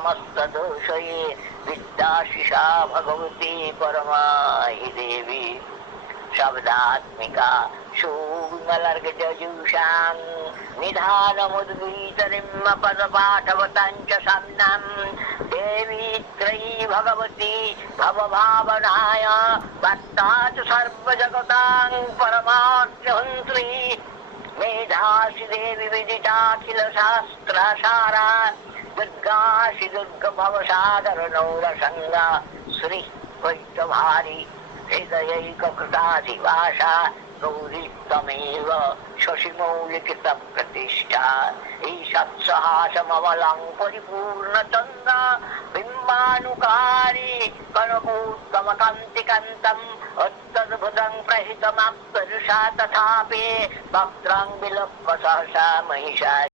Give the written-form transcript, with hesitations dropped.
मुखार्थिभिर्मुनिभिरष्टसमस्तदोषये विद्याशिषा भगवती परमा हि देवी शब्दात्मिका शून्मलर्गजूषां निधानमुद्गीतरिम्म पदपाठवताञ्च सन्नं देवी त्रयी भगवती भवभावनाय भक्ता च सर्वजगतां परमार्थहन्त्री मेधासि देवी विदिताखिल शास्त्रसारा दुर्गासि दुर्गभवसागरनौरसङ्गा श्री वैष्णवारी हृदयैककृताधिवासा गौरी तमेव शशिमौलिकितप्रतिष्ठा ईषत्सहासमवलं परिपूर्णचन्द्र बिम्बानुकारी कनकोत्तमकान्तिकान्तम् उत्तद्भुतं प्रहितमाप्तरुषा तथापि वक्त्रं विलोक्य सहसा महिषा